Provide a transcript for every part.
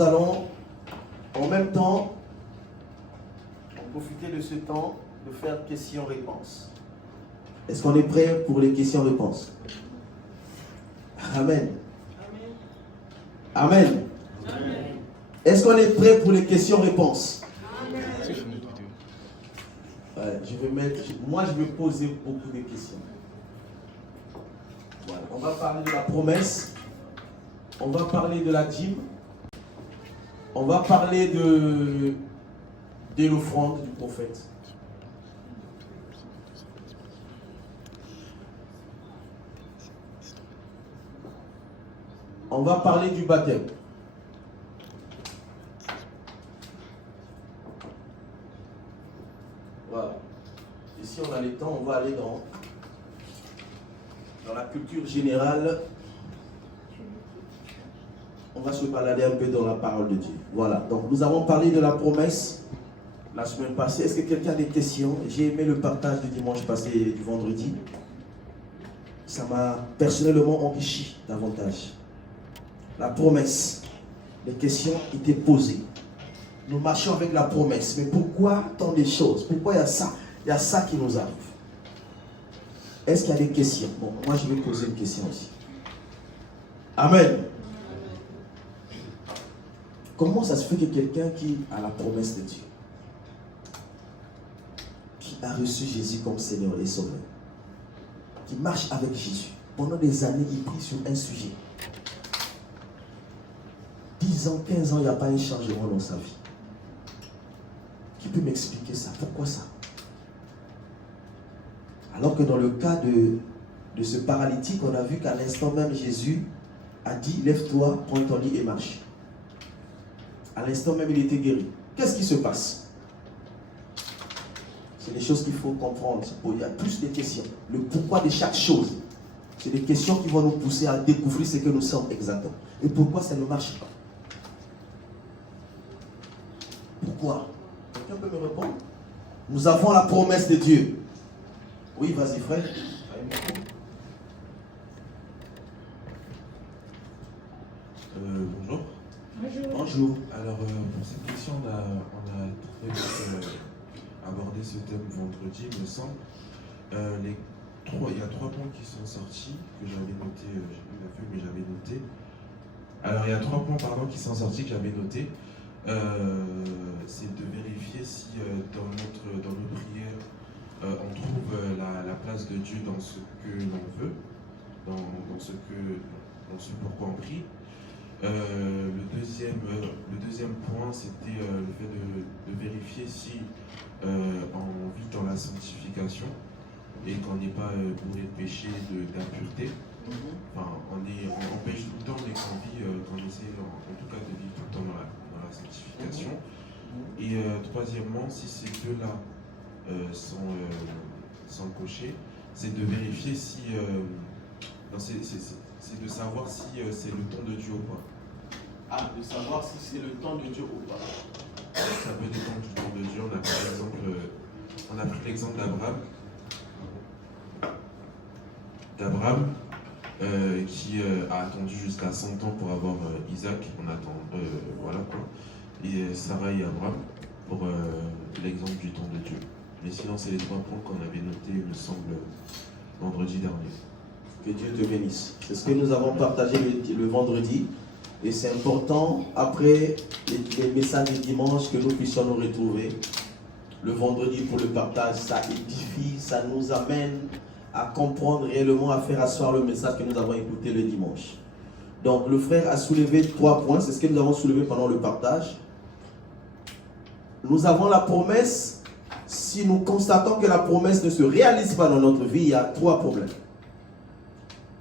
nous allons en même temps profiter de ce temps de faire questions-réponses. Est-ce qu'on est prêt pour les questions-réponses? Amen. Amen. Amen. Est-ce qu'on est prêt pour les questions-réponses? Moi, je vais poser beaucoup de questions. Voilà. On va parler de la promesse. On va parler de la dîme. On va parler de l'offrande du prophète. On va parler du baptême. Voilà. Et si on a le temps, on va aller dans la culture générale. On va se balader un peu dans la parole de Dieu. Voilà. Donc nous avons parlé de la promesse la semaine passée. Est-ce que quelqu'un a des questions? J'ai aimé le partage du dimanche passé et du vendredi. Ça m'a personnellement enrichi davantage. La promesse. Les questions étaient posées. Nous marchons avec la promesse. Mais pourquoi tant de choses? Pourquoi il y a ça? Il y a ça qui nous arrive. Est-ce qu'il y a des questions? Bon, moi je vais poser une question aussi. Amen. Comment ça se fait que quelqu'un qui a la promesse de Dieu, qui a reçu Jésus comme Seigneur et Sauveur, qui marche avec Jésus, pendant des années, il prie sur un sujet. 10 ans, 15 ans, il n'y a pas un changement dans sa vie. Qui peut m'expliquer ça? Pourquoi ça? Alors que dans le cas de ce paralytique, on a vu qu'à l'instant même, Jésus a dit, lève-toi, prends ton lit et marche. À l'instant même, il était guéri. Qu'est-ce qui se passe? C'est des choses qu'il faut comprendre. Il y a plus de questions. Le pourquoi de chaque chose. C'est des questions qui vont nous pousser à découvrir ce que nous sommes exactement. Et pourquoi ça ne marche pas? Pourquoi? Quelqu'un peut me répondre? Nous avons la promesse de Dieu. Oui, vas-y frère. Bonjour. Bonjour. Alors, pour cette question, on a très vite abordé ce thème vendredi, il me semble. Il y a 3 points qui sont sortis, que j'avais noté, j'ai plus la feuille, mais j'avais noté. Alors, il y a 3 points, qui sont sortis, que j'avais noté. C'est de vérifier si dans nos prières, on trouve la place de Dieu dans ce que l'on veut, dans ce pourquoi on prie. Le deuxième point, c'était le fait de vérifier si on vit dans la sanctification et qu'on n'est pas bourré de péché, d'impureté. Enfin, on pêche tout le temps, mais qu'on essaie en tout cas de vivre tout le temps dans la sanctification. Et troisièmement, si ces deux-là sont cochés, c'est de vérifier si... c'est de savoir si c'est le temps de Dieu ou pas. Ah, de savoir si c'est le temps de Dieu ou pas. Ça peut dépendre du temps de Dieu. On a pris l'exemple d'Abraham qui a attendu jusqu'à 100 ans pour avoir Isaac. On attend, voilà quoi. Et Sarah et Abraham pour l'exemple du temps de Dieu. Mais sinon, c'est les 3 points qu'on avait notés, il me semble, vendredi dernier. Que Dieu te bénisse. C'est ce que nous avons partagé le vendredi. Et c'est important, après les messages du dimanche, que nous puissions nous retrouver le vendredi pour le partage. Ça édifie, ça nous amène à comprendre réellement, à faire asseoir le message que nous avons écouté le dimanche. Donc le frère a soulevé 3 points, c'est ce que nous avons soulevé pendant le partage. Nous avons la promesse. Si nous constatons que la promesse ne se réalise pas dans notre vie, il y a 3 problèmes.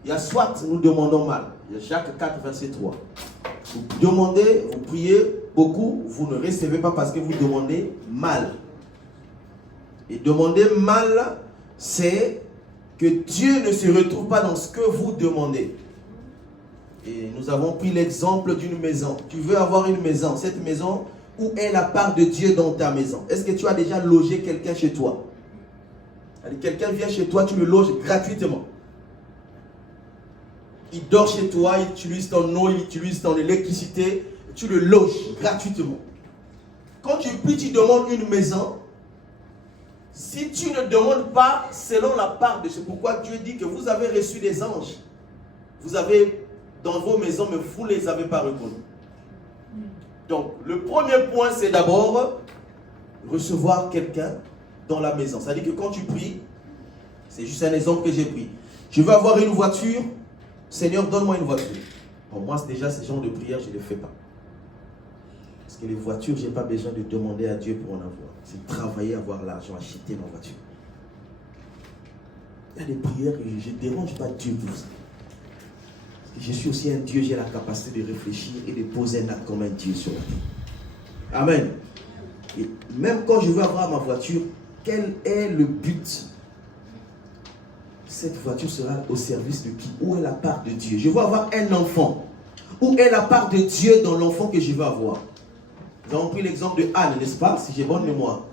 Il y a soit nous demandons mal. Il y a Jacques 4, verset 3. Vous demandez, vous priez beaucoup, vous ne recevez pas parce que vous demandez mal. Et demander mal, c'est que Dieu ne se retrouve pas dans ce que vous demandez. Et nous avons pris l'exemple d'une maison. Tu veux avoir une maison. Cette maison, où est la part de Dieu dans ta maison? Est-ce que tu as déjà logé quelqu'un chez toi? Quelqu'un vient chez toi, tu le loges gratuitement. Il dort chez toi, il utilise ton eau, il utilise ton électricité. tu le loges gratuitement. Quand tu pries, tu demandes une maison. Si tu ne demandes pas selon la part de ce pourquoi Dieu dit que vous avez reçu des anges, vous avez dans vos maisons, mais vous ne les avez pas reconnus. Donc, le premier point, c'est d'abord recevoir quelqu'un dans la maison. C'est-à-dire que quand tu pries, c'est juste un exemple que j'ai pris. Je veux avoir une voiture. Seigneur, donne-moi une voiture. Bon, moi, déjà, ce genre de prière, je ne les fais pas. Parce que les voitures, je n'ai pas besoin de demander à Dieu pour en avoir. C'est travailler, avoir l'argent, acheter ma voiture. Il y a des prières que je ne dérange pas Dieu pour ça. Parce que je suis aussi un Dieu, j'ai la capacité de réfléchir et de poser un acte comme un Dieu sur la terre. Amen. Et même quand je veux avoir ma voiture, quel est le but? Cette voiture sera au service de qui? Où est la part de Dieu? Je veux avoir un enfant. Où est la part de Dieu dans l'enfant que je veux avoir? Nous avons pris l'exemple de Anne, n'est-ce pas? Si j'ai bonne mémoire.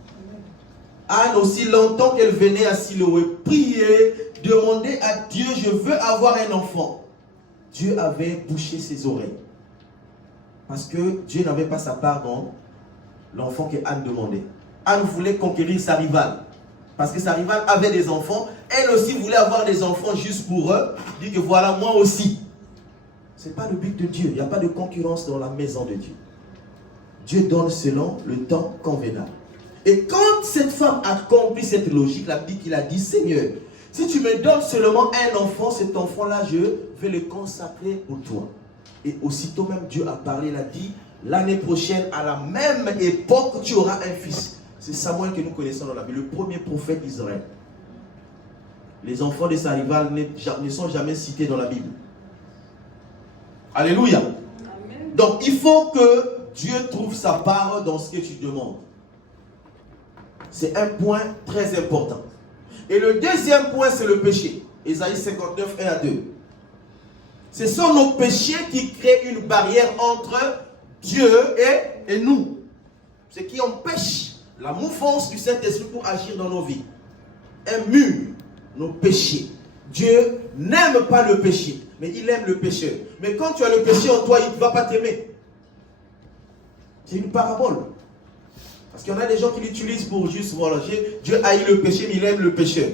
Anne, aussi longtemps qu'elle venait à Siloé, prier, demander à Dieu, je veux avoir un enfant. Dieu avait bouché ses oreilles. Parce que Dieu n'avait pas sa part dans l'enfant que Anne demandait. Anne voulait conquérir sa rivale. Parce que sa rivale avait des enfants. Elle aussi voulait avoir des enfants juste pour eux. Dit que voilà, moi aussi. Ce n'est pas le but de Dieu. Il n'y a pas de concurrence dans la maison de Dieu. Dieu donne selon le temps convenable. Et quand cette femme a compris cette logique, la Bible, il a dit, Seigneur, si tu me donnes seulement un enfant, cet enfant-là, je vais le consacrer pour toi. Et aussitôt même, Dieu a parlé, il a dit, l'année prochaine, à la même époque, tu auras un fils. C'est Samuel que nous connaissons dans la Bible, le premier prophète d'Israël. Les enfants de sa rivale ne sont jamais cités dans la Bible. Alléluia. Amen. Donc, il faut que Dieu trouve sa part dans ce que tu demandes. C'est un point très important. Et le deuxième point, c'est le péché. Ésaïe 59, 1 à 2. Ce sont nos péchés qui créent une barrière entre Dieu et nous. Ce qui empêche la mouvance du Saint-Esprit pour agir dans nos vies. Un mur, nos péchés. Dieu n'aime pas le péché, mais il aime le pécheur. Mais quand tu as le péché en toi, il ne va pas t'aimer. C'est une parabole. Parce qu'il y en a des gens qui l'utilisent pour juste, voilà, Dieu haït le péché, mais il aime le pécheur.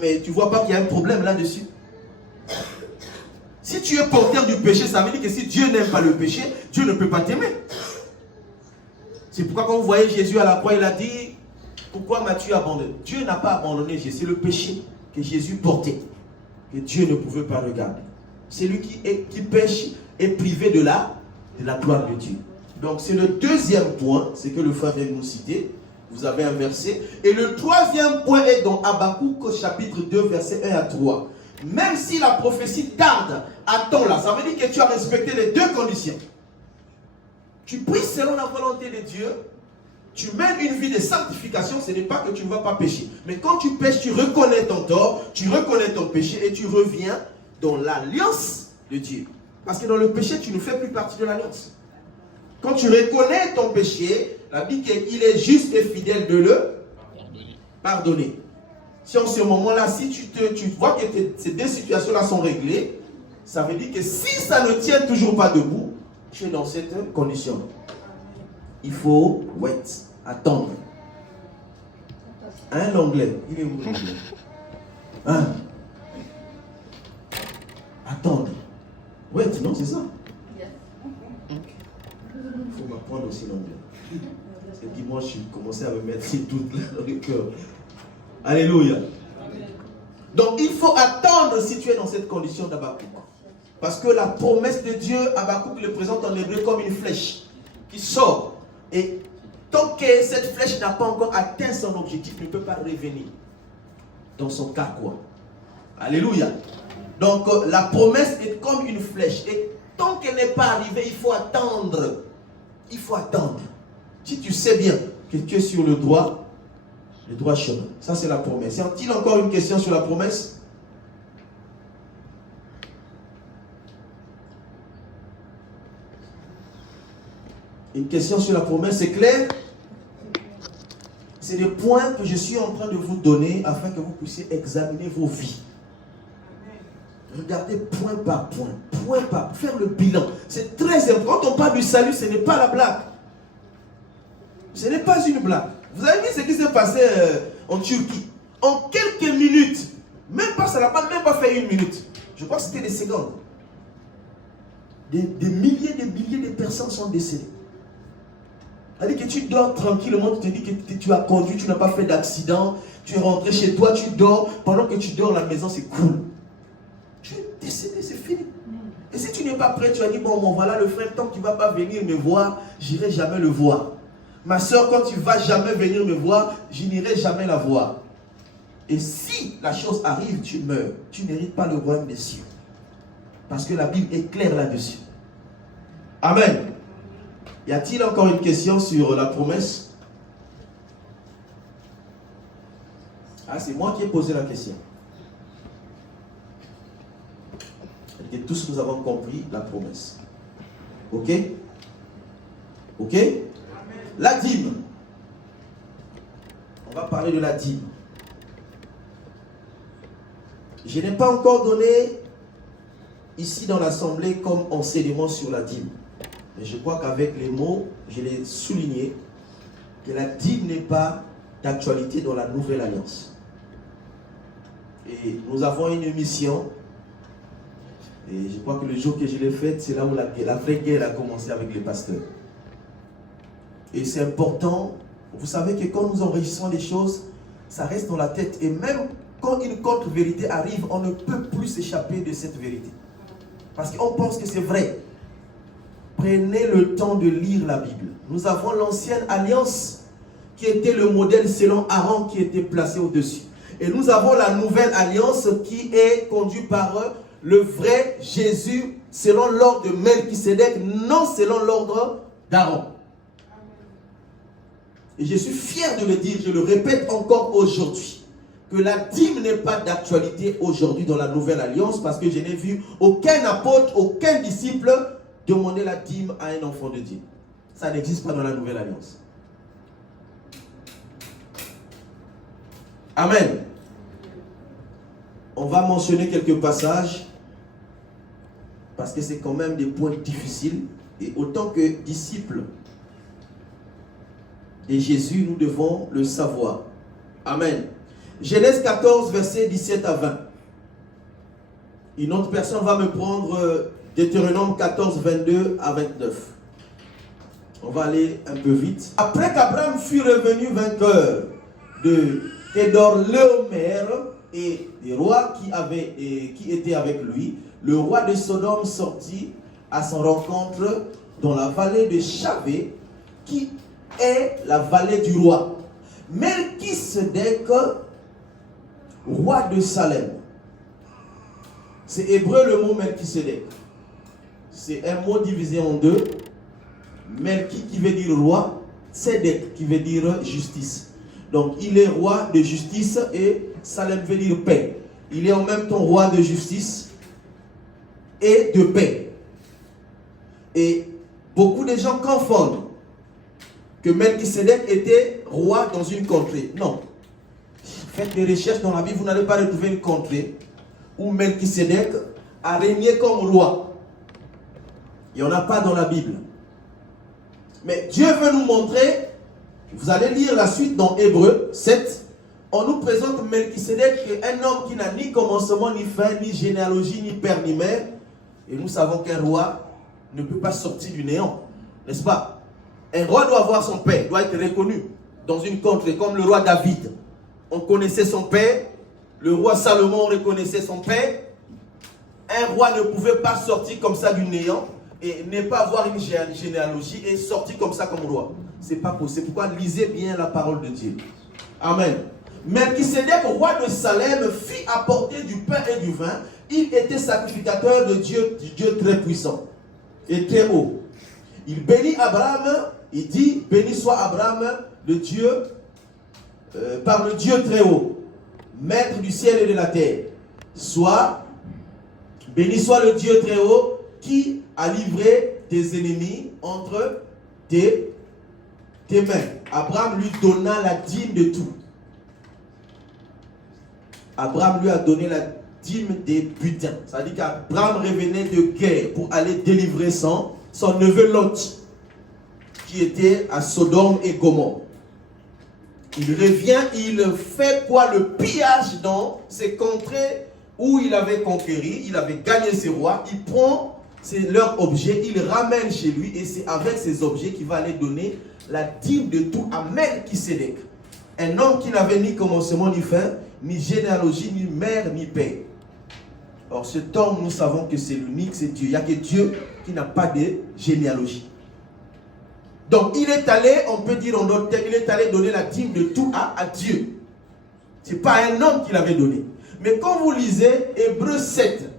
Mais tu ne vois pas qu'il y a un problème là-dessus. Si tu es porteur du péché, ça veut dire que si Dieu n'aime pas le péché, Dieu ne peut pas t'aimer. C'est pourquoi quand vous voyez Jésus à la croix, il a dit, pourquoi m'as-tu abandonné? Dieu n'a pas abandonné Jésus, c'est le péché que Jésus portait, que Dieu ne pouvait pas regarder. Celui qui pêche est privé de la gloire de Dieu. Donc c'est le deuxième point, c'est que le frère vient de nous citer. Vous avez un verset. Et le troisième point est dans Habakkuk chapitre 2, verset 1 à 3. Même si la prophétie tarde, attends-la. Ça veut dire que tu as respecté les deux conditions. Tu pries selon la volonté de Dieu. Tu mènes une vie de sanctification. Ce n'est pas que tu ne vas pas pécher. Mais quand tu pêches, tu reconnais ton tort, tu reconnais ton péché et tu reviens dans l'alliance de Dieu. Parce que dans le péché, tu ne fais plus partie de l'alliance. Quand tu reconnais ton péché, la Bible dit qu'il est juste et fidèle de le pardonner. Si en ce moment-là, si tu vois que ces deux situations-là sont réglées, ça veut dire que si ça ne tient toujours pas debout, tu es dans cette condition. Il faut attendre. Hein, l'anglais? Il est où l'anglais? Hein? Attendre. Non, c'est ça. Il faut m'apprendre aussi l'anglais. Parce que dimanche, je commençais à me mettre ces doutes-là dans le cœur. Alléluia. Donc, il faut attendre si tu es dans cette condition d'Habakkuk. Parce que la promesse de Dieu, Habakkuk le présente en hébreu comme une flèche qui sort. Et tant que cette flèche n'a pas encore atteint son objectif, il ne peut pas revenir. Dans son cas, quoi. Alléluia. Donc, la promesse est comme une flèche. Et tant qu'elle n'est pas arrivée, il faut attendre. Il faut attendre. Si tu sais bien que tu es sur le droit chemin. Ça, c'est la promesse. Y a-t-il encore une question sur la promesse? Une question sur la promesse, c'est clair? C'est des points que je suis en train de vous donner afin que vous puissiez examiner vos vies. Regardez point par point, faire le bilan. C'est très important. Quand on parle du salut, ce n'est pas la blague. Ce n'est pas une blague. Vous avez vu ce qui s'est passé en Turquie. En quelques minutes, ça n'a même pas fait une minute. Je crois que c'était des secondes. Des milliers de personnes sont décédées. C'est-à-dire que tu dors tranquillement, tu te dis que tu as conduit, tu n'as pas fait d'accident, tu es rentré chez toi, tu dors. Pendant que tu dors, la maison c'est cool. Tu es décédé, c'est fini. Et si tu n'es pas prêt, tu as dit, bon, voilà le frère, tant qu'il ne va pas venir me voir, j'irai jamais le voir. Ma soeur, quand tu ne vas jamais venir me voir, je n'irai jamais la voir. Et si la chose arrive, tu meurs. Tu n'hérites pas le royaume des cieux. Parce que la Bible est claire là-dessus. Amen. Y a-t-il encore une question sur la promesse? Ah, c'est moi qui ai posé la question. Et tous nous avons compris la promesse. Ok? Ok? Amen. La dîme. On va parler de la dîme. Je n'ai pas encore donné ici dans l'assemblée comme enseignement sur la dîme. Mais je crois qu'avec les mots, je l'ai souligné, que la dîme n'est pas d'actualité dans la nouvelle alliance. Et nous avons une mission. Et je crois que le jour que je l'ai faite, c'est là où la vraie guerre a commencé avec les pasteurs. Et c'est important. Vous savez que quand nous enregistrons les choses, ça reste dans la tête. Et même quand une contre-vérité arrive, on ne peut plus s'échapper de cette vérité. Parce qu'on pense que c'est vrai. Prenez le temps de lire la Bible. Nous avons l'ancienne alliance qui était le modèle selon Aaron qui était placé au-dessus. Et nous avons la nouvelle alliance qui est conduite par le vrai Jésus selon l'ordre de Melchisédek, non selon l'ordre d'Aaron. Et je suis fier de le dire, je le répète encore aujourd'hui, que la dîme n'est pas d'actualité aujourd'hui dans la nouvelle alliance parce que je n'ai vu aucun apôtre, aucun disciple demander la dîme à un enfant de Dieu. Ça n'existe pas dans la nouvelle alliance. Amen. On va mentionner quelques passages parce que c'est quand même des points difficiles et autant que disciples de Jésus, nous devons le savoir. Amen. Genèse 14, versets 17 à 20. Une autre personne va me prendre Deutéronome 14, 22 à 29. On va aller un peu vite. Après qu'Abraham fut revenu vainqueur de Kedorlaomer et des rois qui étaient avec lui, le roi de Sodome sortit à son rencontre dans la vallée de Chavé, qui est la vallée du roi. Melchisédek, roi de Salem. C'est hébreu le mot Melchisédek. C'est un mot divisé en deux. Melchi qui veut dire roi, Sédek qui veut dire justice. Donc il est roi de justice et Salem veut dire paix. Il est en même temps roi de justice et de paix. Et beaucoup de gens confondent que Melchisédek était roi dans une contrée. Non. Faites des recherches dans la Bible, vous n'allez pas retrouver une contrée où Melchisédek a régné comme roi. Il n'y en a pas dans la Bible. Mais Dieu veut nous montrer, vous allez lire la suite dans Hébreux 7, on nous présente Melchisédek, un homme qui n'a ni commencement, ni fin, ni généalogie, ni père, ni mère. Et nous savons qu'un roi ne peut pas sortir du néant, n'est-ce pas? Un roi doit avoir son père, doit être reconnu dans une contrée, comme le roi David. On connaissait son père, le roi Salomon reconnaissait son père. Un roi ne pouvait pas sortir comme ça du néant et ne pas avoir une généalogie et sortir comme ça comme roi. C'est pas possible. Pourquoi lisez bien la parole de Dieu. Amen. Melchisédek, roi de Salem, fit apporter du pain et du vin. Il était sacrificateur de Dieu, du Dieu très puissant et très haut. Il bénit Abraham. Il dit, béni soit Abraham, le Dieu, par le Dieu très haut, maître du ciel et de la terre. Béni soit le Dieu très haut qui a livré tes ennemis entre tes mains. Abraham lui donna la dîme de tout. Abraham lui a donné dîme des butins. Ça veut dire qu'Abraham revenait de guerre pour aller délivrer son neveu Lot, qui était à Sodome et Gomorrhe. Il revient, il fait quoi? Le pillage dans ces contrées où il avait conquéri, il avait gagné ses rois. Il prend leurs objets, il ramène chez lui et c'est avec ces objets qu'il va aller donner la dîme de tout à Melchisédek. Un homme qui n'avait ni commencement ni fin, ni généalogie, ni mère, ni père. Or cet homme, nous savons que c'est l'unique, c'est Dieu. Il n'y a que Dieu qui n'a pas de généalogie. Donc il est allé, on peut dire en d'autres termes, il est allé donner la dîme de tout à Dieu. Ce n'est pas un homme qui l'avait donné. Mais quand vous lisez Hébreux 7,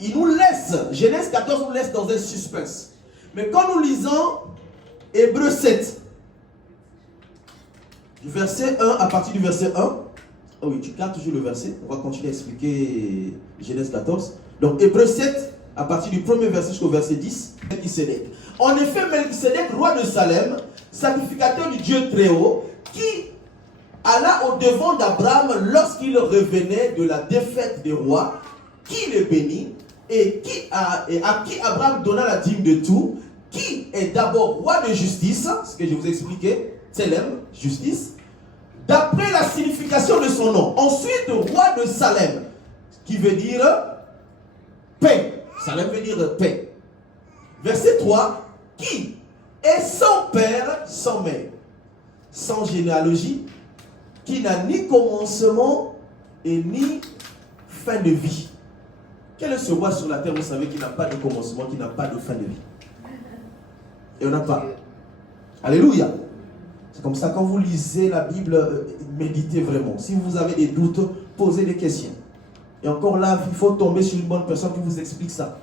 il nous laisse, Genèse 14 nous laisse dans un suspense. Mais quand nous lisons Hébreux 7, du verset 1, à partir du verset 1, oh oui, tu gardes toujours le verset, on va continuer à expliquer Genèse 14. Donc Hébreux 7, à partir du premier verset jusqu'au verset 10, Melchisédek. En effet, Melchisédek, roi de Salem, sacrificateur du Dieu très haut, qui alla au devant d'Abraham lorsqu'il revenait de la défaite des rois, qui le bénit, et à qui Abraham donna la dîme de tout, qui est d'abord roi de justice, ce que je vous ai expliqué, Salem, justice, d'après la signification de son nom. Ensuite, roi de Salem, qui veut dire paix. Salem veut dire paix. Verset 3, qui est sans père, sans mère, sans généalogie, qui n'a ni commencement et ni fin de vie. Quel est ce roi sur la terre, vous savez, qui n'a pas de commencement, qui n'a pas de fin de vie? Et on n'a pas. Alléluia. C'est comme ça, quand vous lisez la Bible, méditez vraiment. Si vous avez des doutes, posez des questions. Et encore là, il faut tomber sur une bonne personne qui vous explique ça.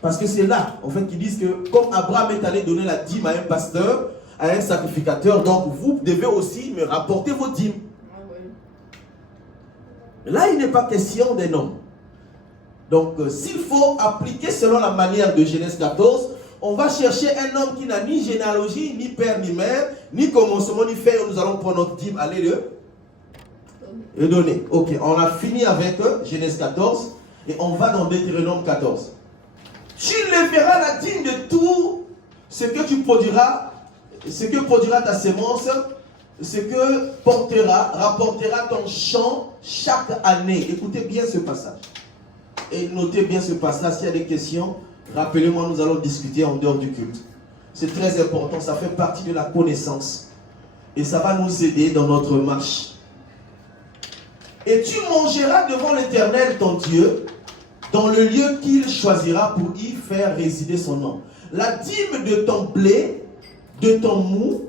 Parce que c'est là, en fait, qu'ils disent que comme Abraham est allé donner la dîme à un pasteur, à un sacrificateur, donc vous devez aussi me rapporter vos dîmes. Là, il n'est pas question d'un homme. Donc, s'il faut appliquer selon la manière de Genèse 14, on va chercher un homme qui n'a ni généalogie, ni père, ni mère, ni commencement, ni fin. Nous allons prendre notre dîme, allez le donner. Ok, on a fini avec Genèse 14 et on va dans Deutéronome 14. Tu leveras la dîme de tout ce que tu produiras, ce que produira ta sémence, ce que rapportera ton champ chaque année. Écoutez bien ce passage. Et notez bien ce passage. S'il y a des questions, rappelez-moi, nous allons discuter en dehors du culte. C'est très important, ça fait partie de la connaissance. Et ça va nous aider dans notre marche. Et tu mangeras devant l'Éternel ton Dieu, dans le lieu qu'il choisira pour y faire résider son nom. La dîme de ton blé, de ton mou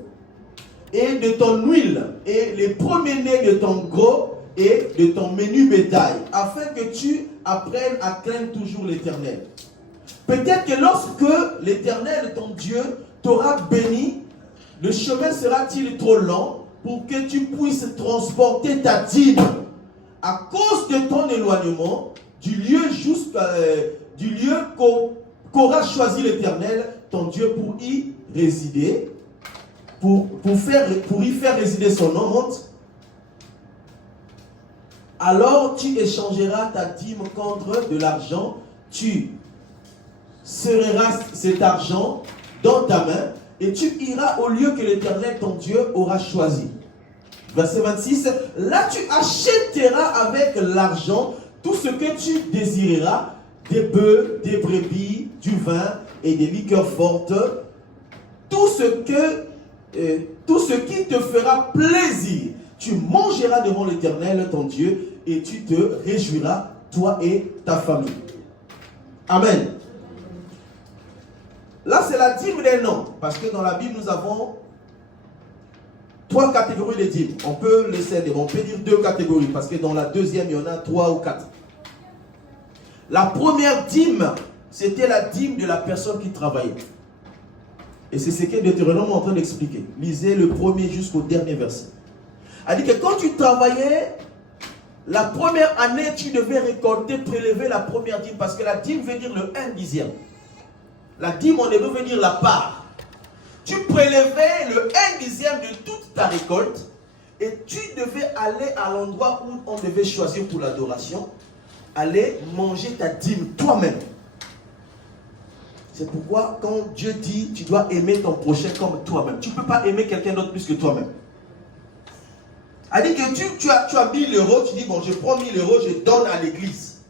et de ton huile, et les premiers-nés de ton gros et de ton menu bétail, afin que tu apprennes à craindre toujours l'Éternel. Peut-être que lorsque l'Éternel, ton Dieu, t'aura béni, le chemin sera-t-il trop long pour que tu puisses transporter ta dîme à cause de ton éloignement du lieu qu'aura choisi l'Éternel, ton Dieu, pour y résider, pour y faire résider son nom. Monte. Alors tu échangeras ta dîme contre de l'argent, tu serreras cet argent dans ta main et tu iras au lieu que l'Éternel ton Dieu aura choisi. Verset 26, là tu achèteras avec l'argent tout ce que tu désireras, des bœufs, des brebis, du vin et des liqueurs fortes, tout ce qui te fera plaisir. Tu mangeras devant l'Éternel ton Dieu et tu te réjouiras, toi et ta famille. Amen. Là, c'est la dîme des noms. Parce que dans la Bible, nous avons 3 catégories de dîmes. On peut laisser dire, on peut dire 2 catégories. Parce que dans la deuxième, il y en a 3 ou 4. La première dîme, c'était la dîme de la personne qui travaillait. Et c'est ce que Deutéronome est en train d'expliquer. Lisez le premier jusqu'au dernier verset. Elle dit que quand tu travaillais, la première année, tu devais récolter, prélever la première dîme. Parce que la dîme veut dire le 1/10. La dîme, on veut dire la part. Tu prélevais le 1/10 de toute ta récolte. Et tu devais aller à l'endroit où on devait choisir pour l'adoration, aller manger ta dîme toi-même. C'est pourquoi quand Dieu dit, tu dois aimer ton prochain comme toi-même. Tu ne peux pas aimer quelqu'un d'autre plus que toi-même. Elle dit que tu as 1000 euros, tu dis, bon, je prends 1000 euros, je donne à l'église.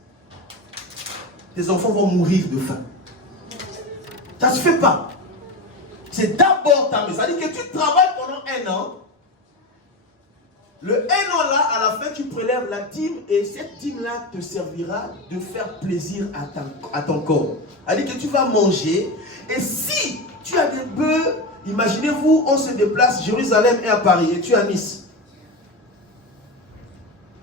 Tes enfants vont mourir de faim. Ça ne se fait pas. C'est d'abord ta maison. Ça veut dire que tu travailles pendant 1 an. Le 1 an là, à la fin, tu prélèves la dîme et cette dîme-là te servira de faire plaisir à ton corps. Ça veut dire que tu vas manger et si tu as des bœufs, imaginez-vous, on se déplace Jérusalem et à Paris et tu es à Nice.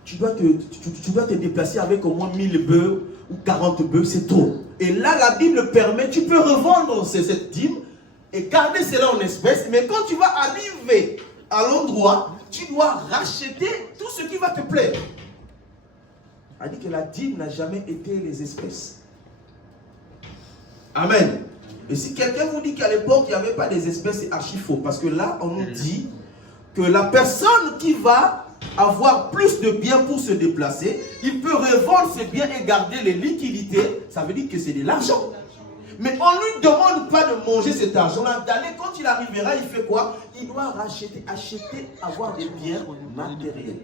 Tu dois te déplacer avec au moins 1000 bœufs ou 40 bœufs, c'est trop. Et là, la Bible permet, tu peux revendre cette dîme et garder cela en espèces. Mais quand tu vas arriver à l'endroit, tu dois racheter tout ce qui va te plaire. Elle dit que la dîme n'a jamais été les espèces. Amen. Et si quelqu'un vous dit qu'à l'époque, il n'y avait pas des espèces, c'est archi faux. Parce que là, on nous dit que la personne qui va avoir plus de biens pour se déplacer, il peut revendre ses biens et garder les liquidités. Ça veut dire que c'est de l'argent. Mais on ne lui demande pas de manger cet argent-là, d'aller, quand il arrivera, il fait quoi? Il doit acheter, avoir des biens matériels.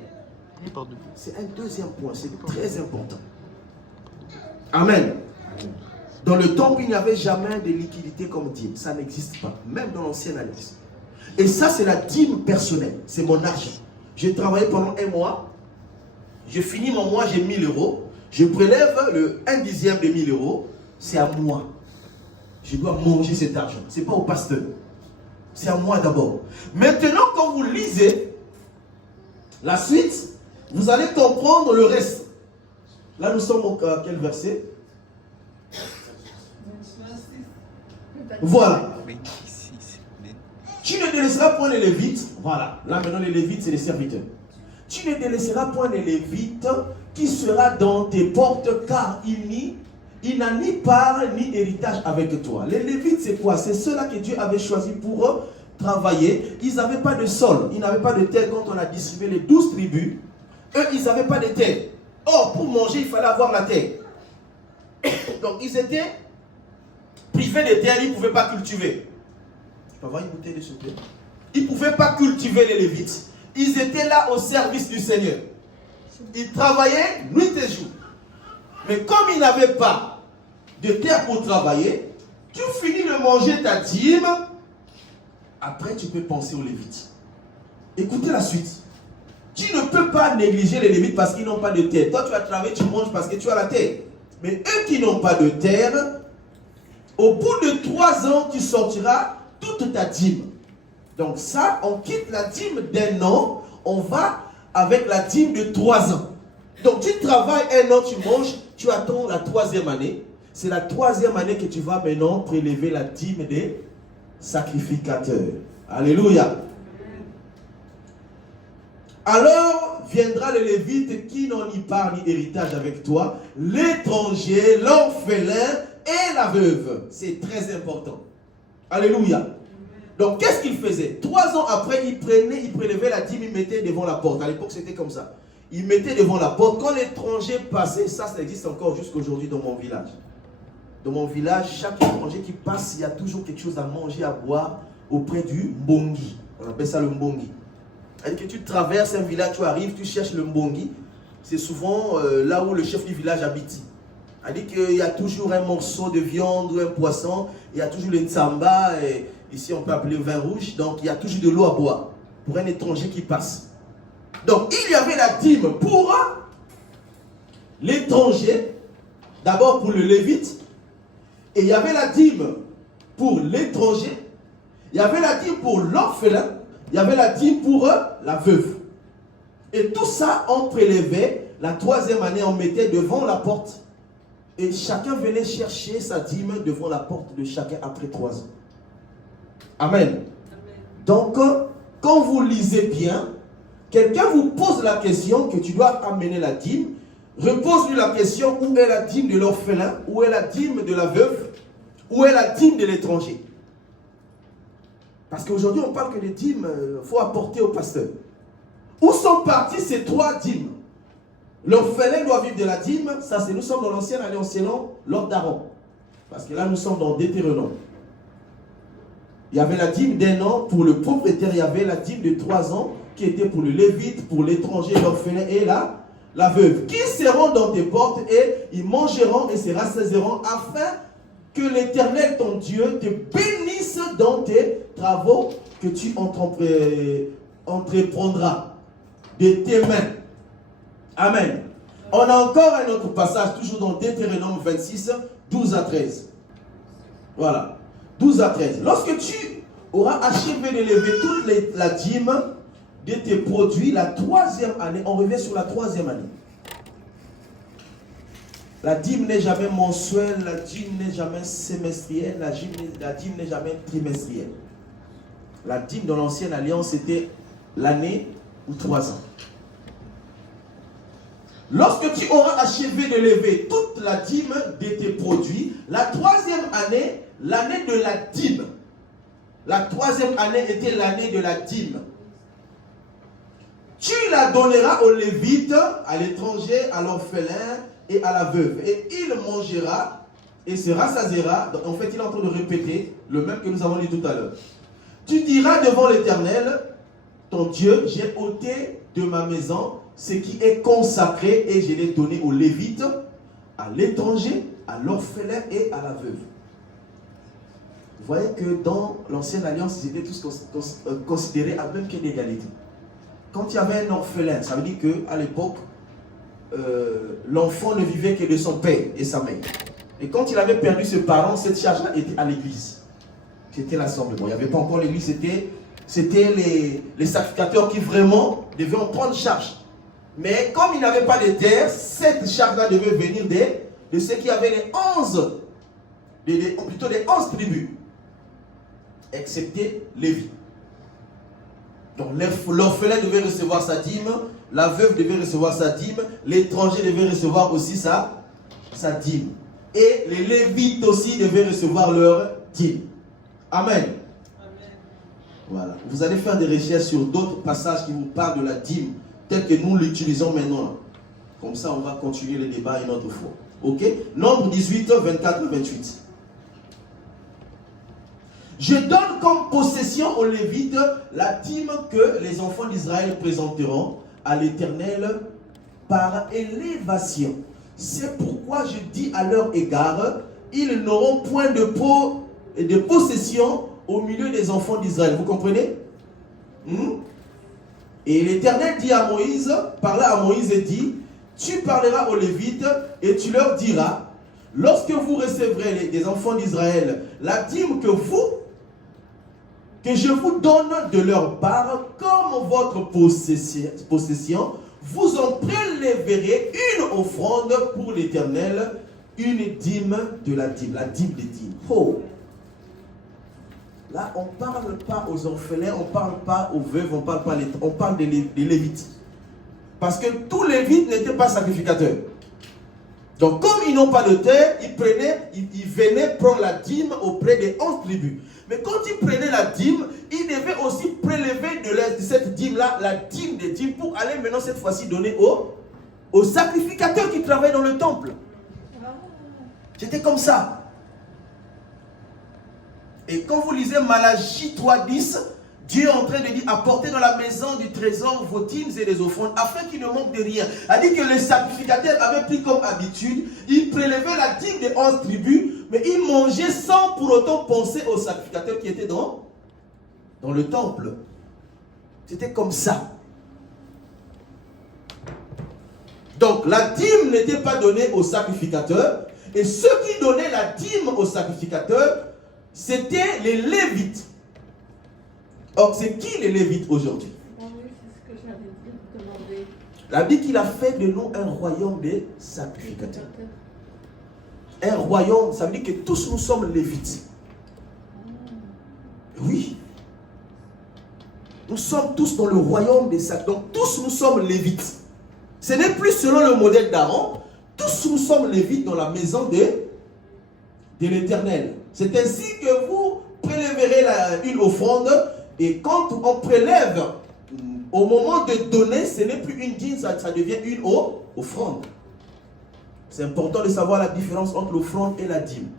C'est un deuxième point, c'est très important. Amen. Dans le temple, il n'y avait jamais de liquidité comme dîme. Ça n'existe pas, même dans l'ancienne alliance. Et ça, c'est la dîme personnelle, c'est mon argent. J'ai travaillé pendant 1 mois, je finis mon mois, j'ai 1000 euros, je prélève le 1/10 de 1000 euros, c'est à moi. Je dois manger cet argent, ce n'est pas au pasteur, c'est à moi d'abord. Maintenant, quand vous lisez la suite, vous allez comprendre le reste. Là, nous sommes au quel verset? Voilà. Tu ne délaisseras point les Lévites. Voilà. Là maintenant les Lévites c'est les serviteurs. Tu ne délaisseras point les Lévites qui sera dans tes portes car il n'a ni part ni héritage avec toi. Les Lévites c'est quoi? C'est ceux-là que Dieu avait choisi pour travailler. Ils n'avaient pas de sol. Ils n'avaient pas de terre quand on a distribué les 12 tribus. Eux ils n'avaient pas de terre. Or pour manger il fallait avoir la terre. Donc ils étaient privés de terre. Ils ne pouvaient pas cultiver. Je peux avoir une bouteille de soupe. Ils ne pouvaient pas cultiver les Lévites. Ils étaient là au service du Seigneur. Ils travaillaient nuit et jour. Mais comme ils n'avaient pas de terre pour travailler, tu finis de manger ta dîme. Après, tu peux penser aux Lévites. Écoutez la suite. Tu ne peux pas négliger les Lévites parce qu'ils n'ont pas de terre. Toi, tu as travaillé, tu manges parce que tu as la terre. Mais eux qui n'ont pas de terre, au bout de 3 ans, tu sortiras toute ta dîme. Donc ça, on quitte la dîme d'1 an, on va avec la dîme de 3 ans. Donc tu travailles 1 an, tu manges, tu attends la 3e année. C'est la 3e année que tu vas maintenant prélever la dîme des sacrificateurs. Alléluia. Alors viendra le Lévite qui n'ont ni part ni héritage avec toi, l'étranger, l'orphelin et la veuve. C'est très important. Alléluia. Donc, qu'est-ce qu'il faisait? 3 ans après, il prélevait la dîme, il mettait devant la porte. À l'époque, c'était comme ça. Il mettait devant la porte. Quand l'étranger passait, ça existe encore jusqu'à aujourd'hui dans mon village. Dans mon village, chaque étranger qui passe, il y a toujours quelque chose à manger, à boire auprès du mbongi. On appelle ça le mbongi. C'est-à-dire que tu traverses un village, tu arrives, tu cherches le mbongi. C'est souvent là où le chef du village habite. C'est-à-dire qu'il y a toujours un morceau de viande ou un poisson. Il y a toujours le ntsamba. Et ici, on peut appeler vin rouge. Donc, il y a toujours de l'eau à boire pour un étranger qui passe. Donc, il y avait la dîme pour l'étranger. D'abord pour le Lévite. Et il y avait la dîme pour l'étranger. Il y avait la dîme pour l'orphelin. Il y avait la dîme pour la veuve. Et tout ça, on prélevait. La 3e année, on mettait devant la porte. Et chacun venait chercher sa dîme devant la porte de chacun après 3 ans. Amen. Amen. Donc, quand vous lisez bien, quelqu'un vous pose la question que tu dois amener la dîme. Repose-lui la question, où est la dîme de l'orphelin? Où est la dîme de la veuve? Où est la dîme de l'étranger? Parce qu'aujourd'hui, on parle que les dîmes, il faut apporter au pasteur. sont partis ces 3 dîmes. L'orphelin doit vivre de la dîme. Ça, c'est nous sommes dans l'ancienne alliance selon l'ordre d'Aaron. Parce que là, nous sommes dans Deutéronome. Il y avait la dîme d'1 an pour le propriétaire. Il y avait la dîme de 3 ans qui était pour le lévite, pour l'étranger, l'orphelin et la veuve. Qui seront dans tes portes et ils mangeront et se rassasieront afin que l'Éternel, ton Dieu, te bénisse dans tes travaux que tu entreprendras de tes mains. Amen. On a encore un autre passage, toujours dans Deutéronome 26, 12 à 13. Voilà. 12 à 13. Lorsque tu auras achevé d'élever toute la dîme de tes produits, la 3e année, on revient sur la 3e année. La dîme n'est jamais mensuelle, la dîme n'est jamais semestrielle, la dîme n'est jamais trimestrielle. La dîme dans l'ancienne alliance, c'était l'année ou 3 ans. Lorsque tu auras achevé de lever toute la dîme de tes produits, la 3e année, l'année de la dîme. La 3e année était l'année de la dîme. Tu la donneras aux Lévites, à l'étranger, à l'orphelin et à la veuve. Et il mangera et se rassasiera. En fait, il est en train de répéter le même que nous avons dit tout à l'heure. Tu diras devant l'Éternel, ton Dieu, j'ai ôté de ma maison ce qui est consacré et je l'ai donné aux Lévites, à l'étranger, à l'orphelin et à la veuve. Vous voyez que dans l'ancienne alliance, ils étaient tous considérés à même pied d'égalité. Quand il y avait un orphelin, ça veut dire qu'à l'époque, l'enfant ne vivait que de son père et sa mère. Et quand il avait perdu ses parents, cette charge-là était à l'église. C'était l'assemblée. Bon, il n'y avait pas encore l'église, c'était les sacrificateurs qui vraiment devaient en prendre charge. Mais comme il n'avait pas de terre, cette charge-là devait venir de ceux qui avaient les 11 tribus, excepté Lévi. Donc l'orphelin devait recevoir sa dîme, la veuve devait recevoir sa dîme, l'étranger devait recevoir aussi sa dîme. Et les Lévites aussi devaient recevoir leur dîme. Amen. Voilà. Vous allez faire des recherches sur d'autres passages qui vous parlent de la dîme, tel que nous l'utilisons maintenant. Comme ça, on va continuer le débat une autre fois. Ok? Nombre 18, 24 et 28. Je donne comme possession aux Lévites la dîme que les enfants d'Israël présenteront à l'Éternel par élévation. C'est pourquoi je dis à leur égard, ils n'auront point de possession au milieu des enfants d'Israël. Vous comprenez? Et l'Éternel dit à Moïse, parla à Moïse et dit, tu parleras aux Lévites et tu leur diras, lorsque vous recevrez des enfants d'Israël, la dîme que je vous donne de leur part comme votre possession, vous en prélèverez une offrande pour l'Éternel, une dîme de la dîme des dîmes. Oh! Là, on ne parle pas aux orphelins, on ne parle pas aux veuves, on parle des Lévites. Parce que tous les Lévites n'étaient pas sacrificateurs. Donc, comme ils n'ont pas de terre, ils venaient prendre la dîme auprès des 11 tribus. Mais quand ils prenaient la dîme, ils devaient aussi prélever de cette dîme-là, la dîme des dîmes, pour aller maintenant cette fois-ci donner aux sacrificateurs qui travaillaient dans le temple. C'était comme ça. Et quand vous lisez Malachie 3.10, Dieu est en train de dire, apportez dans la maison du trésor vos dîmes et les offrandes, afin qu'il ne manque de rien. A dit que les sacrificateurs avaient pris comme habitude, ils prélevaient la dîme des 11 tribus, mais ils mangeaient sans pour autant penser aux sacrificateurs qui étaient dans le temple. C'était comme ça. Donc la dîme n'était pas donnée aux sacrificateurs, et ceux qui donnaient la dîme aux sacrificateurs, c'était les Lévites. Or, c'est qui les Lévites aujourd'hui? Oui, c'est ce que j'avais demandé. La Bible qu'il a fait de nous un royaume de sacrificateurs. Un royaume, ça veut dire que tous nous sommes Lévites. Oui. Nous sommes tous dans le royaume des sacrificateurs. Donc tous nous sommes Lévites. Ce n'est plus selon le modèle d'Aaron. Tous nous sommes Lévites dans la maison de l'Éternel. C'est ainsi que vous prélèverez une offrande. Et quand on prélève au moment de donner, ce n'est plus une dîme, ça devient une offrande. C'est important de savoir la différence entre l'offrande et la dîme.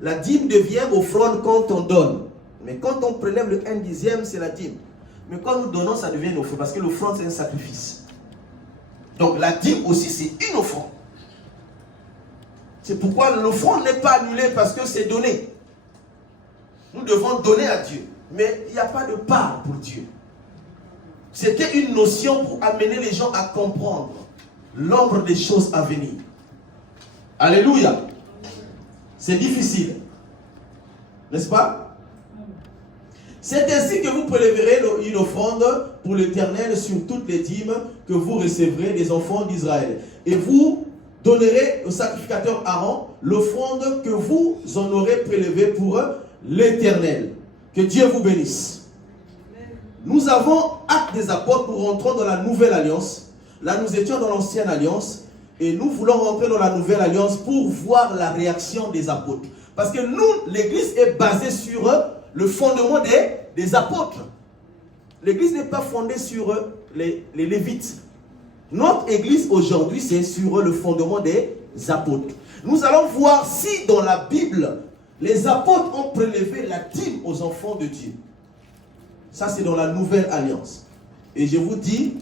La dîme devient offrande quand on donne. Mais quand on prélève le 1/10, c'est la dîme. Mais quand nous donnons, ça devient une offrande. Parce que l'offrande, c'est un sacrifice. Donc la dîme aussi, c'est une offrande. C'est pourquoi l'offrande n'est pas annulée parce que c'est donné. Nous devons donner à Dieu. Mais il n'y a pas de part pour Dieu. C'était une notion pour amener les gens à comprendre l'ombre des choses à venir. Alléluia. C'est difficile. N'est-ce pas? C'est ainsi que vous prélèverez une offrande pour l'Éternel sur toutes les dîmes que vous recevrez des enfants d'Israël. Et vous donnerez au sacrificateur Aaron l'offrande que vous en aurez prélevée pour l'Éternel. Que Dieu vous bénisse. Nous avons Actes des Apôtres, nous rentrons dans la nouvelle alliance. Là, nous étions dans l'ancienne alliance et nous voulons rentrer dans la nouvelle alliance pour voir la réaction des apôtres. Parce que nous, l'église est basée sur le fondement des apôtres. L'église n'est pas fondée sur les lévites. Notre église aujourd'hui, c'est sur le fondement des apôtres. Nous allons voir si dans la Bible, les apôtres ont prélevé la dîme aux enfants de Dieu. Ça, c'est dans la nouvelle alliance. Et je vous dis,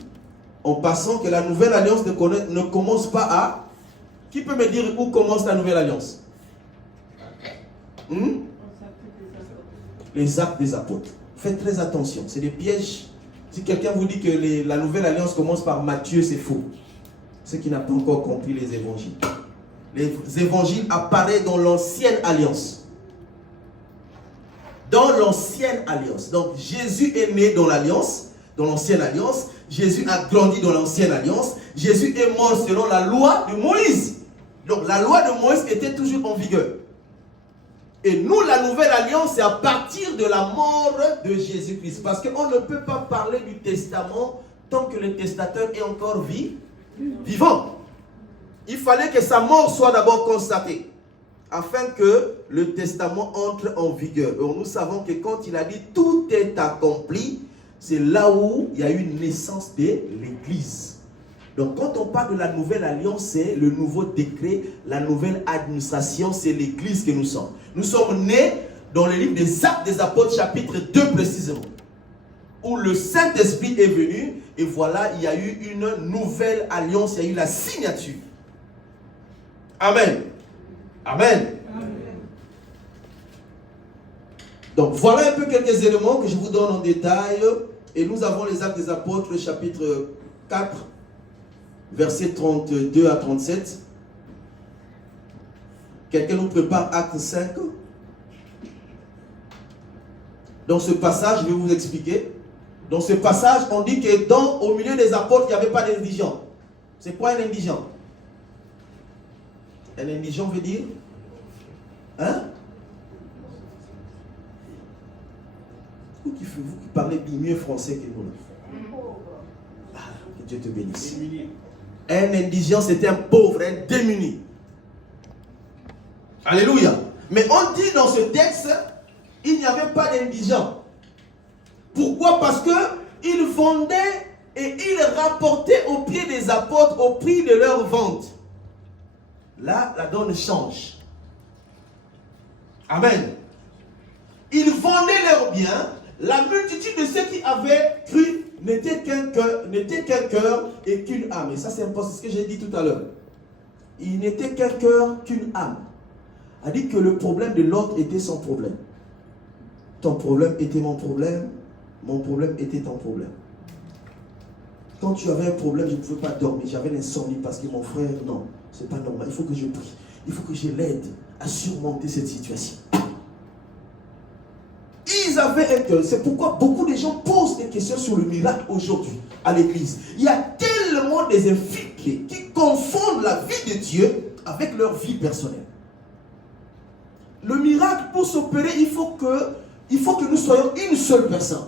en passant, que la nouvelle alliance ne commence pas à... Qui peut me dire où commence la nouvelle alliance? Les actes des apôtres. Faites très attention, c'est des pièges. Si quelqu'un vous dit que la nouvelle alliance commence par Matthieu, c'est faux. Ceux qui n'ont pas encore compris les évangiles. Les évangiles apparaissent dans l'ancienne alliance. Dans l'ancienne alliance. Donc Jésus est né dans l'alliance, dans l'ancienne alliance. Jésus a grandi dans l'ancienne alliance. Jésus est mort selon la loi de Moïse. Donc la loi de Moïse était toujours en vigueur. Et nous, la nouvelle alliance, c'est à partir de la mort de Jésus-Christ. Parce qu'on ne peut pas parler du testament tant que le testateur est encore vivant. Il fallait que sa mort soit d'abord constatée, afin que le testament entre en vigueur. Et nous savons que quand il a dit « tout est accompli », c'est là où il y a eu une naissance de l'Église. Donc quand on parle de la nouvelle alliance, c'est le nouveau décret, la nouvelle administration, c'est l'Église que nous sommes. Nous sommes nés dans le livre des Actes des Apôtres, chapitre 2 précisément, où le Saint-Esprit est venu, et voilà, il y a eu une nouvelle alliance, il y a eu la signature. Amen. Amen. Donc voilà un peu quelques éléments que je vous donne en détail. Et nous avons les Actes des Apôtres, chapitre 4, versets 32 à 37. Quelqu'un nous prépare Acte 5. Dans ce passage, je vais vous expliquer. Dans ce passage, on dit que au milieu des apôtres, il n'y avait pas d'indigents. C'est quoi un indigent? Un indigent veut dire? Hein? Vous qui parlez mieux français que nous. Ah, que Dieu te bénisse. Un indigent, c'était un pauvre, un démuni. Alléluia. Mais on dit dans ce texte, il n'y avait pas d'indigents. Pourquoi? Parce qu'ils vendaient et ils rapportaient au pied des apôtres au prix de leur vente. Là, la donne change. Amen. Ils vendaient leurs biens. La multitude de ceux qui avaient cru n'était qu'un cœur et qu'une âme. Et ça, c'est important, c'est ce que j'ai dit tout à l'heure. Il n'était qu'un cœur, qu'une âme. A dit que le problème de l'autre était son problème. Ton problème était mon problème était ton problème. Quand tu avais un problème, je ne pouvais pas dormir, j'avais l'insomnie parce que mon frère, non, c'est pas normal, il faut que je prie, il faut que je l'aide à surmonter cette situation. Ils avaient un cœur. C'est pourquoi beaucoup de gens posent des questions sur le miracle aujourd'hui à l'église. Il y a tellement des infiltrés qui confondent la vie de Dieu avec leur vie personnelle. Le miracle, pour s'opérer, il faut que nous soyons une seule personne.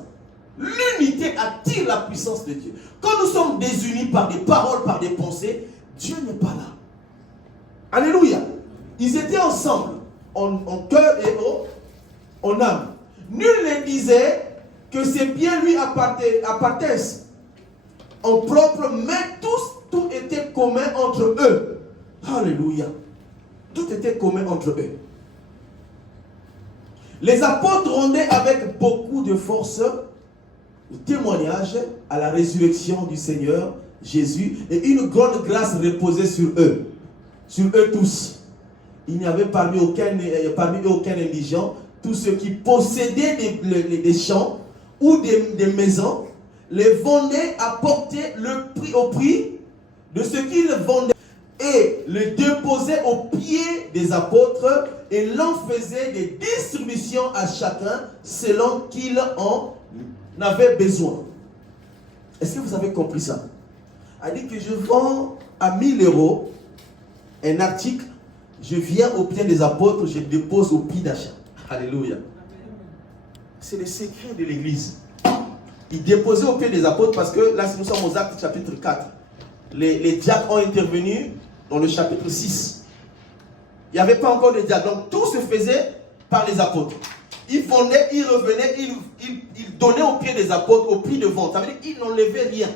L'unité attire la puissance de Dieu. Quand nous sommes désunis par des paroles, par des pensées, Dieu n'est pas là. Alléluia. Ils étaient ensemble, en cœur et en âme. Nul ne disait que ces biens lui appartiennent en propre, mais tout était commun entre eux. Alléluia. Tout était commun entre eux. Les apôtres rendaient avec beaucoup de force le témoignage à la résurrection du Seigneur Jésus, et une grande grâce reposait sur eux tous. Il n'y avait parmi eux aucun indigent. Tous ceux qui possédaient des champs ou des maisons les vendaient au prix de ce qu'ils vendaient et les déposaient aux pieds des apôtres et l'en faisaient des distributions à chacun selon qu'il en avait besoin. Est-ce que vous avez compris ça? Elle dit que je vends à 1000 euros un article, je viens aux pieds des apôtres, je dépose au prix d'achat. Alléluia. C'est le secret de l'église. Il déposait au pied des apôtres parce que là, nous sommes aux Actes chapitre 4. Les diacres ont intervenu dans le chapitre 6. Il n'y avait pas encore de diacres. Donc tout se faisait par les apôtres. Ils vendaient, ils revenaient, ils donnaient au pied des apôtres au prix de vente. Ça veut dire qu'ils n'enlevaient rien.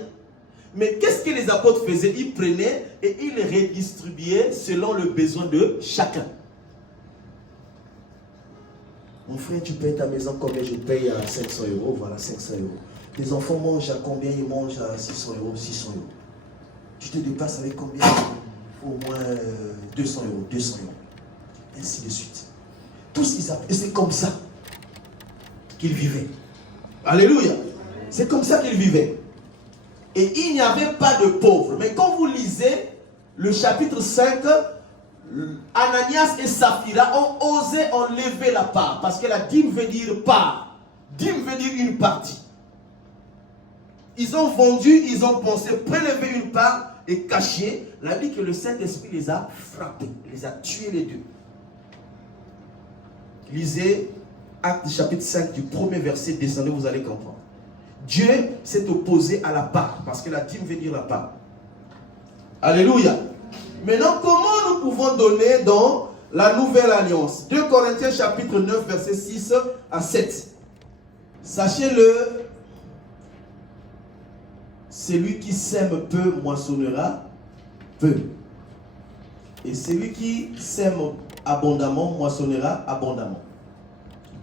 Mais qu'est-ce que les apôtres faisaient? Ils prenaient et ils les redistribuaient selon le besoin de chacun. Mon frère, tu payes ta maison combien? Je paye à 500 euros. Voilà, 500 euros. Tes enfants mangent à combien? Ils mangent à 600 euros. 600 euros. Tu te dépasses avec combien? Au moins 200 euros. 200 euros. Ainsi de suite. Tous ils appellent. Et c'est comme ça qu'ils vivaient. Alléluia. C'est comme ça qu'ils vivaient. Et il n'y avait pas de pauvres. Mais quand vous lisez le chapitre 5, Ananias et Saphira ont osé enlever la part. Parce que la dîme veut dire part. Dîme veut dire une partie. Ils ont vendu, ils ont pensé prélever une part et cacher. La Bible dit que le Saint-Esprit les a frappés, les a tués les deux. Lisez Actes chapitre 5 du premier verset, descendez, vous allez comprendre. Dieu s'est opposé à la part, parce que la dîme veut dire la part. Alléluia. Maintenant, comment nous pouvons donner dans la nouvelle alliance? 2 Corinthiens chapitre 9, verset 6 à 7. Sachez-le, celui qui sème peu moissonnera peu. Et celui qui sème abondamment moissonnera abondamment.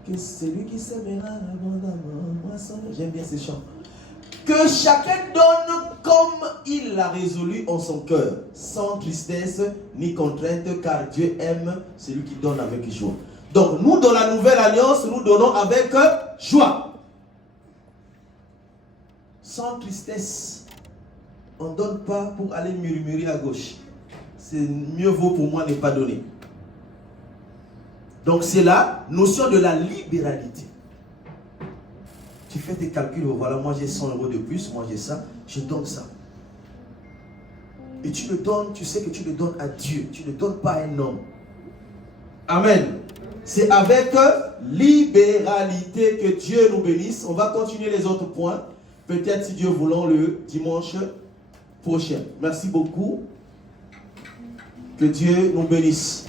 Que celui qui sèmera abondamment moissonnera. J'aime bien ces chants. Que chacun donne comme il l'a résolu en son cœur, sans tristesse ni contrainte, car Dieu aime celui qui donne avec joie. Donc nous, dans la nouvelle alliance, nous donnons avec joie. Sans tristesse. On ne donne pas pour aller murmurer à gauche. C'est mieux vaut pour moi ne pas donner. Donc c'est la notion de la libéralité. Tu fais tes calculs, voilà, moi j'ai 100 euros de plus, moi j'ai ça, je donne ça. Et tu le donnes, tu sais que tu le donnes à Dieu, tu ne le donnes pas à un homme. Amen. C'est avec libéralité que Dieu nous bénisse. On va continuer les autres points, peut-être si Dieu voulant le dimanche prochain. Merci beaucoup. Que Dieu nous bénisse.